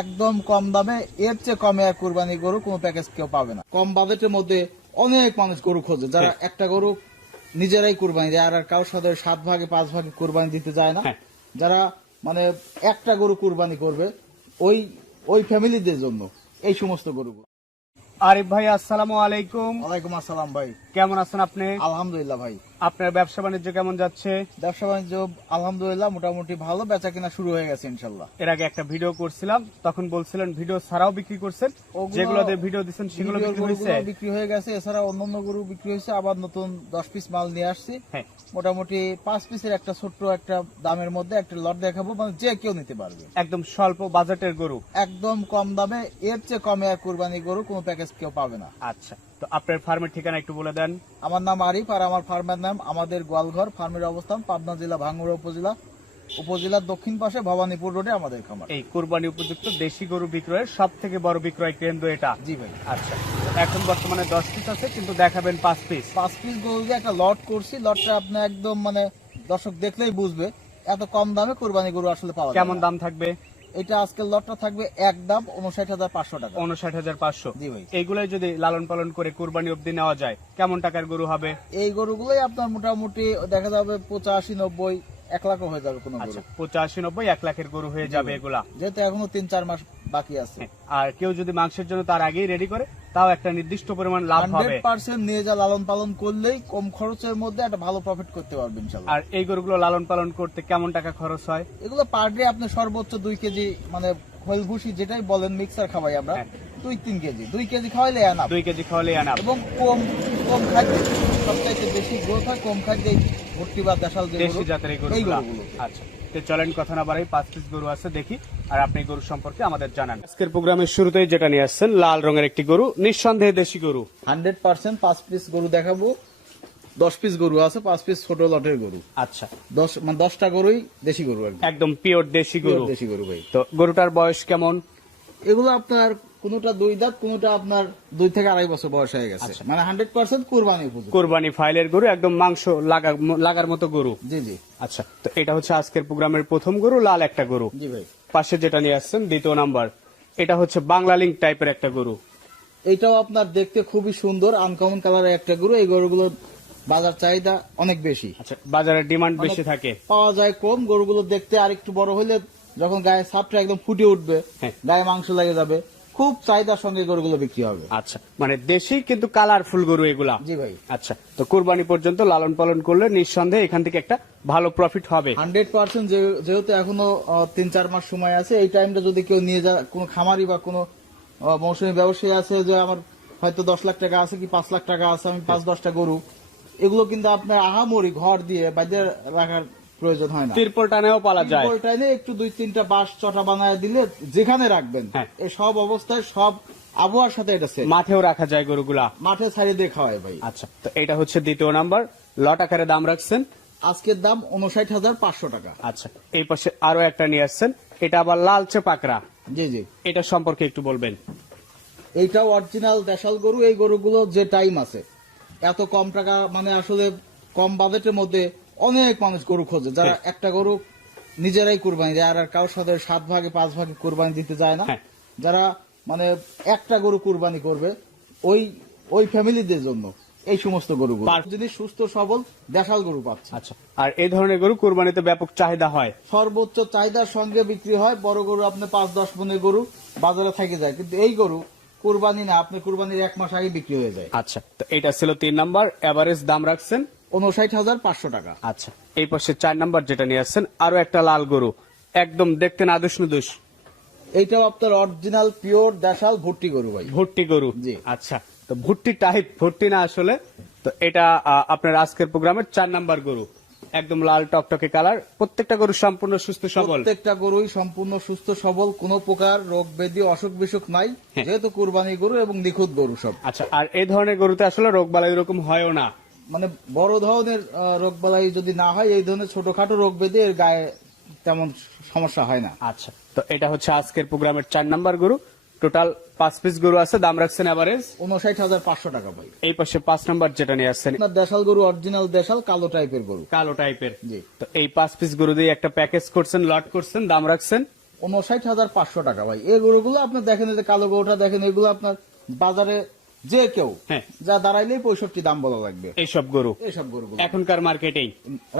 একদম কম দামে, এর চেয়ে কমে আর কুরবানি গরু কোনো প্যাকেজ কেউ পাবে না। কম বাজেটের মধ্যে অনেক মানুষ গরু খোঁজে, যারা একটা গরু নিজেরাই কুরবানি দেয়, আর কারোর সাথে 7 ভাগে 5 ভাগে কুরবানি দিতে যায় না। যারা মানে একটা গরু কুরবানি করবে, ওই ওই ফ্যামিলিদের জন্য এই সমস্ত গরুগুলো। আরিফ ভাই, আসসালামু আলাইকুম। ওয়ালাইকুম আসসালাম ভাই, কেমন আছেন আপনি? আলহামদুলিল্লাহ ভাই। আপনার ব্যবসা বাণিজ্য কেমন যাচ্ছে? ব্যবসা বাণিজ্য আলহামদুলিল্লাহ মোটামুটি ভালো, বেচা কিনা শুরু হয়ে গেছে ইনশাল্লাহ। এর আগে একটা ভিডিও করছিলাম, তখন বলছিলেন ভিডিও ছাড়াও বিক্রি করছেন, যেগুলোতে ভিডিও দিচ্ছেন সেগুলো বিক্রি হয়েছে? বিক্রি হয়ে গেছে, এছাড়া অন্যান্য গরু বিক্রি হয়েছে। আবার নতুন 10 পিস মাল নিয়ে আসছি। মোটামুটি 5 পিসের একটা ছোট্ট একটা দামের মধ্যে একটা লট দেখাবো, মানে যে কেউ নিতে পারবে। একদম স্বল্প বাজেটের গরু, একদম কম দামে, এর চেয়ে কমে আর কুরবানি গরু কোনো প্যাকেজ কেউ পাবে না। আচ্ছা, তো আপনার ফার্মের ঠিকানা একটু বলে দেন। আমার নাম আরিফ, আর আমার ফার্মের নাম আমাদের গোয়ালঘর। ফার্মের অবস্থান পাবনা জেলা ভাঙ্গুড়া উপজেলার দক্ষিণ পাশে ভবানীপুর রোডে আমাদের খামার। এই কুরবানি উপযুক্ত দেশি গরু বিক্রয়ের সব থেকে বড় বিক্রয় কেন্দ্র এটা? জি ভাই। আচ্ছা, এখন বর্তমানে 10 পিস আছে, কিন্তু দেখাবেন 5 পিস। 5 পিস গরু দিয়ে একটা লট করছি। লটটা আপনি একদম মানে দর্শক দেখলেই বুঝবে এত কম দামে কুরবানি গরু আসলে পাওয়া যায়। কেমন দাম থাকবে এটা? আজকের লটটা থাকবে একদম 59,500 টাকা। 59,500। জি ভাই। এইগুলাই যদি লালন পালন করে কুরবানি অবধি নেওয়া যায়, কেমন টাকার গরু হবে? এই গরুগুলোই আপনার মোটামুটি দেখা যাবে 85, 90, 1 লাখও হয়ে যাবে কোনো আচ্ছা, গরু। 85, 90, 1 লাখের গরু হয়ে যাবে এগুলা, যেহেতু এখনো 3-4 মাস বাকি আছে। আর কেউ যদি মাংসের জন্য তার আগেই রেডি করে, তাও একটা নির্দিষ্ট পরিমাণ লাভ হবে। 100% নিয়ে যা লালন পালন করলেই কম খরচের মধ্যে একটা ভালো প্রফিট করতে পারবেন ইনশাআল্লাহ। আর এই গরুগুলো লালন পালন করতে কেমন টাকা খরচ হয়? এগুলো পার ডে আপনি সর্বোচ্চ 2 কেজি, মানে খোল ভুসি যেটাই বলেন, মিক্সার খাওয়াই আমরা। 2-3 কেজি, 2 কেজি খাওয়াইলে এনাফ। 2 কেজি খাওয়ালে আনাপ। এবং কম কম খাদ্যে সবচাইতে বেশি গ্রোথ হয় কম খাদ্যে, ভর্তি বা দেশাল যে দেশি জাতের এই গরুগুলো। গরুগুলো। আচ্ছা, তো চলেন কথা না বাড়াই, 5 পিস গরু আছে দেখি, আর আপনি গরু সম্পর্কে আমাদের জানান। আজকের প্রোগ্রামের শুরুতেই যেটা নিয়ে আসছেন, লাল রঙের একটি গরু, নিঃসন্দেহে দেশি গরু। 100% 5 পিস গরু দেখাবো। 10 পিস গরু আছে, 5 পিস ছোট লটের গরু। আচ্ছা, 10টা গরুই দেশি গরু আর কি। একদম পিওর দেশি গরু। দেশি গরু ভাই। তো গরুটার বয়স কেমন? এগুলো আপনার কোনটা 2 দাঁত, কোনটা আপনার 2 থেকে 2.5 বছর বয়স হয়ে গেছে। মানে 100% কুরবানি উপযোগী। কুরবানি ফাইলের গরু, একদম মাংস লাগার মতো গরু। জি জি। আচ্ছা, তো এটা হচ্ছে আজকের প্রোগ্রামের প্রথম গরু, লাল একটা গরু। জি ভাই। পাশে যেটা নিয়ে আসছেন দ্বিতীয় নাম্বার, এটা হচ্ছে বাংলা লিঙ্ক টাইপের একটা গরু। এটাও আপনার দেখতে খুবই সুন্দর, আনকমন কালারের একটা গরু। এই গরুগুলোর বাজার চাহিদা অনেক বেশি। আচ্ছা, বাজারের ডিমান্ড বেশি থাকে, পাওয়া যায় কম। গরুগুলো দেখতে আর একটু বড় হলে যখন গায়ে ছাপটা একদম ফুটে উঠবে, গায়ে মাংস লেগে যাবে, খুব চাহিদার সঙ্গে গরুগুলো বিক্রি হবে। আচ্ছা, মানে দেশি কিন্তু কালারফুল গরু এগুলা। জি ভাই। আচ্ছা, তো কুরবানি পর্যন্ত লালন পালন করলে নিঃসন্দেহে এখান থেকে একটা ভালো প্রফিট হবে। 100% যেহেতু এখনো 3-4 মাস সময় আছে, এই টাইমটা যদি কেউ নিয়ে যায়, কোনো খামারি বা কোনো মৌসুমী ব্যবসায়ী আছে যে আমার হয়তো 10 লাখ টাকা আছে কি 5 লাখ টাকা আছে, আমি 5-10টা গরু, এগুলো কিন্তু আপনার আহামরি ঘর দিয়ে বাইরে রাখার প্রয়োজন হয় না। তিরপল টানেও পালা যায়। তিরপল টানে একটু 2-3টা বাঁশ চটা বানায় দিলে যেখানে রাখবেন, এই সব অবস্থায় সব আবহাওয়ার সাথে এটা মাঠেও রাখা যায় গরুগুলা, মাঠে ছাড়িয়ে দিয়ে খাওয়ায় ভাই। আচ্ছা, তো এটা হচ্ছে দ্বিতীয় নাম্বার, লট আকারে দাম রাখছেন। আজকের দাম 59,500 টাকা। আচ্ছা, এই পাশে আরো একটা নিয়ে আসছেন, এটা আবার লালচে পাকড়া। জি জি। এটা সম্পর্কে একটু বলবেন। এইটাও অরিজিনাল দেশাল গরু। এই গরুগুলো যে টাইম আছে, এত কম টাকা, মানে আসলে কম বাজেটের মধ্যে অনেক মানুষ গরু খোঁজে, যারা একটা গরু নিজেরাই কুরবানি দেয়, আর কারোর সাথে 7 ভাগে 5 ভাগে কুরবানি দিতে যায় না। যারা মানে একটা গরু কুরবানি করবে, ওই ওই ফ্যামিলিদের জন্য এই সমস্ত গরুগুলো যদি সুস্থ সবল দেশাল গরু পাচ্ছে। আচ্ছা, আর এই ধরনের গরু কুরবানিতে ব্যাপক চাহিদা হয়, সর্বোচ্চ চাহিদার সঙ্গে বিক্রি হয়। বড় গরু আপনি 5-10 মনের গরু বাজারে থেকে যায়, কিন্তু এই গরু কুরবানি না, আপনি কুরবানির 1 মাস আগে বিক্রি হয়ে যায়। আচ্ছা, তো এটা ছিল 3 নাম্বার, এভারেজ দাম রাখছেন 59,500 টাকা। আচ্ছা, এই পাশে 4 নাম্বার যেটা নিয়ে আসছেন, আরো একটা লাল গরু, একদম দেখতে নাদুস নুদুস। এইটাও আপনার অরিজিনাল পিওর দেশাল ভুট্টি গরু ভাই। ভুট্টি গরু। জি। আচ্ছা, তো ভুট্টি টাইপ, ভুট্টি না আসলে। তো এটা আপনার আজকের প্রোগ্রামের 4 নাম্বার গরু, একদম লাল টকটকে কালার। প্রত্যেকটা গরু সম্পূর্ণ সুস্থ সবল। প্রত্যেকটা গরুই সম্পূর্ণ সুস্থ সবল, কোনো প্রকার রোগ ব্যাধি অসুখ বিসুখ নাই, যেহেতু কুরবানি গরু এবং নিখুঁত গরু সব। আচ্ছা, আর এই ধরনের গরুতে আসলে রোগ বালাই এরকম হয়ও না, মানে বড় ধরনের রোগ বালাই যদি না হয়, এই ধরনের ছোটখাটো রোগ ব্যাধি এর গায়ে তেমন সমস্যা হয় না। আচ্ছা, তো এটা হচ্ছে আজকের প্রোগ্রামের 4 নাম্বার গরু। টোটাল 5 পিস গরু আছে, দাম রাখছেন এভারেজ 59,500 টাকা ভাই। এই পাশে 5 নাম্বার যেটা নিয়ে আসছেন, দেশাল গরু, অরিজিনাল দেশাল কালো টাইপের গরু। কালো টাইপের। জি। তো এই 5 পিস গরু দিয়ে একটা প্যাকেজ করছেন, লট করছেন, দাম রাখছেন 59,500 টাকা ভাই। এই গরুগুলো আপনি দেখেন, এই যে কালো গরুটা দেখেন, এগুলো আপনার বাজারে যে কেউ হ্যাঁ। যা দাঁড়াইলেই 65 দাম বলা লাগবে এইসব গরু এইসব গরুগুলো এখনকার মার্কেটেই।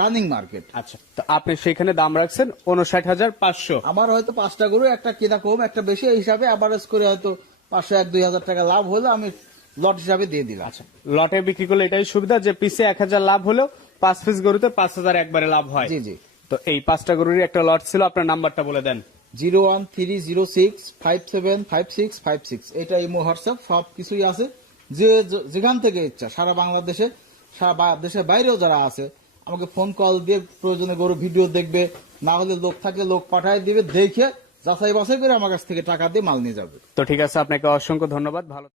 Running market. আচ্ছা, তো আপনি সেখানে দাম রাখছেন 59,500। আমার হয়তো 5টা গরু, একটা কেনা কম একটা বেশি, এই হিসাবে অ্যাভারেজ করে হয়তো 500-2,000 টাকা লাভ হলে আমি লট হিসাবে দিয়ে দিলাম। আচ্ছা, লটে বিক্রি করলে এটাই সুবিধা যে পিসে 1,000 লাভ হলেও 5 পিস গরুতে 5,000 একবারে লাভ হয়। জি জি। তো এই 5টা গরুরই একটা লট ছিল, আপনার নাম্বারটা বলে দেন। 01306575656, এটা ইমো হোয়াটসঅ্যাপ সব কিছুই আছে। যে যেখান থেকে ইচ্ছা সারা বাংলাদেশে, সারা দেশের বাইরেও যারা আছে আমাকে ফোন কল দিয়ে প্রয়োজনে গরু ভিডিও দেখবে, না হলে লোক থাকলে লোক পাঠায় দিবে, দেখে যাচাই বাছাই করে আমার কাছ থেকে টাকা দিয়ে মাল নিয়ে যাবে। তো ঠিক আছে, আপনাকে অসংখ্য ধন্যবাদ, ভালো